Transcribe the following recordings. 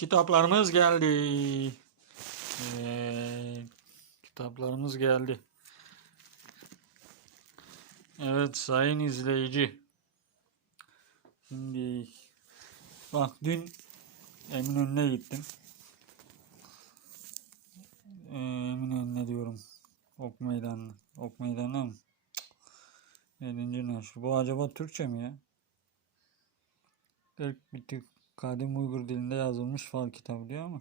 kitaplarımız geldi. Evet, kitaplarımız geldi. Evet sayın izleyici. Şimdi bak dün Eminönü'ne gittim. Ee, Eminönü'ne diyorum. Ok meydanına. Ok meydanına mı? Yedinci neşr. Bu acaba Türkçe mi ya? İlk bir tık kadim Uygur dilinde yazılmış fal kitabı diyor ama.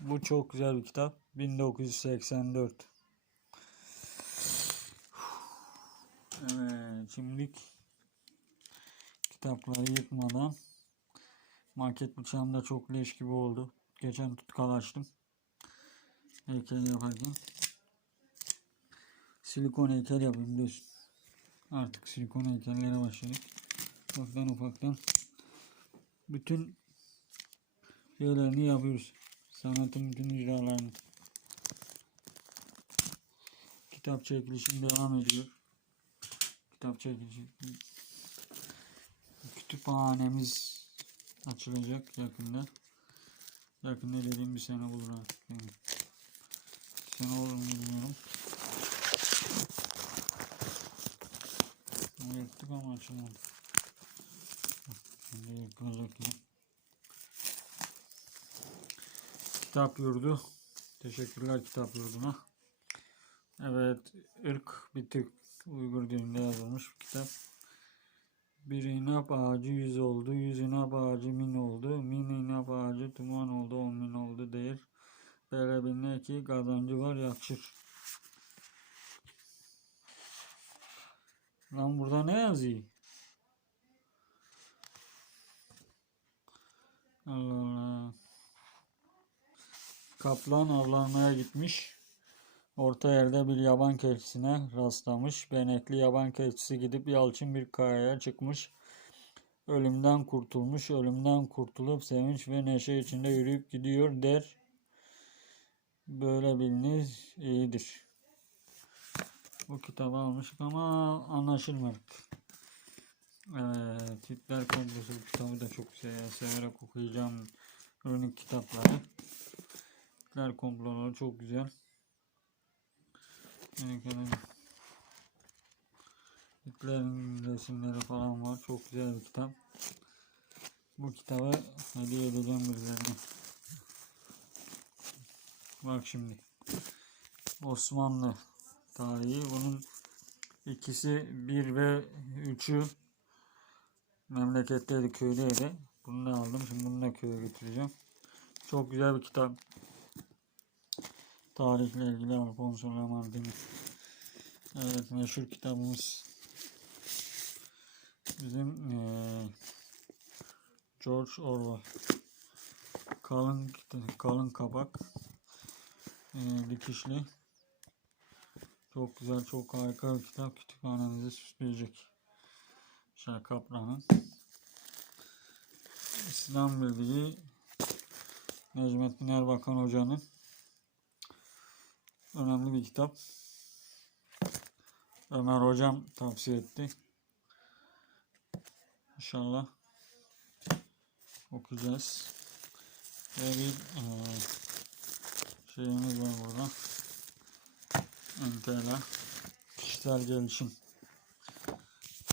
Bu çok güzel bir kitap. 1984. Evet, şimdilik kitapları yıkmadan market bıçağım da çok leş gibi oldu. Geçen tutkal açtım. Heykel yaparken. Silikon heykel yapayım diyorsun. Artık silikon heykellere başladık. Ufaktan ufaktan bütün şeylerini yapıyoruz. Sanatın bütün icralarını. Kitap çekilişim devam ediyor. Kitap çekilişi. Kütüphanemiz açılacak yakında. Yakında dediğim bir sene bulur artık. Yani. Sene olur mu bilmiyorum. Yaptık ama açılmadı. Kitap yurdu. Teşekkürler kitap yurduna. Evet, ırk bir tık Uygur dilinde yazılmış bir kitap. Bir inap ağacı yüz oldu, yüz inap ağacı min oldu, min inap ağacı tuman oldu, on min oldu değil. Böyle biline ki kazancı var yakışır. Lan burada ne yazıyor? Allah Allah. Kaplan avlanmaya gitmiş. Orta yerde bir yaban keçisine rastlamış. Benekli yaban keçisi gidip yalçın bir kayaya çıkmış. Ölümden kurtulmuş. Ölümden kurtulup sevinç ve neşe içinde yürüyüp gidiyor der. Böyle bilinir iyidir. Bu kitabı almıştık ama anlaşılmadık. Evet, Hitler Komplosu bu kitabı da çok se- severek okuyacağım örnek kitapları. Hitler komploları çok güzel. Böyle Hitler'in resimleri falan var. Çok güzel bir kitap. Bu kitabı hediye edeceğim birilerine. Bak şimdi. Osmanlı tarihi. Bunun ikisi bir ve üçü memleketteydi, köydeydi. Bunu da aldım. Şimdi bunu da köye götüreceğim. Çok güzel bir kitap. Tarihle ilgili Alfonso Lamartine. Evet meşhur kitabımız. Bizim eee, George Orwell. Kalın kalın kapak. Eee, dikişli. Çok güzel, çok harika bir kitap. Kütüphanenizi süsleyecek. Şah Kaplan'ın. İslam Birliği Necmettin Erbakan Hoca'nın önemli bir kitap. Ömer Hocam tavsiye etti. İnşallah okuyacağız. Ve bir eee, şeyimiz var burada. Entela. Kişisel gelişim.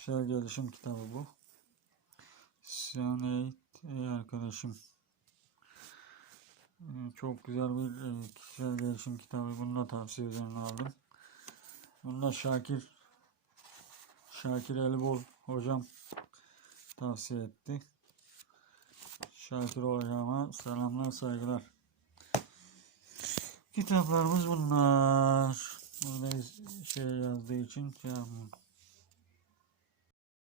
Kişisel gelişim kitabı bu. Ey arkadaşım. Ee, Çok güzel bir e, kişisel gelişim kitabı. Bunu da tavsiye üzerine aldım. Bunu da Şakir Şakir Elibol hocam tavsiye etti. Şakir hocama selamlar saygılar. Kitaplarımız bunlar. Burada şey yazdığı için şey yapmıyorum.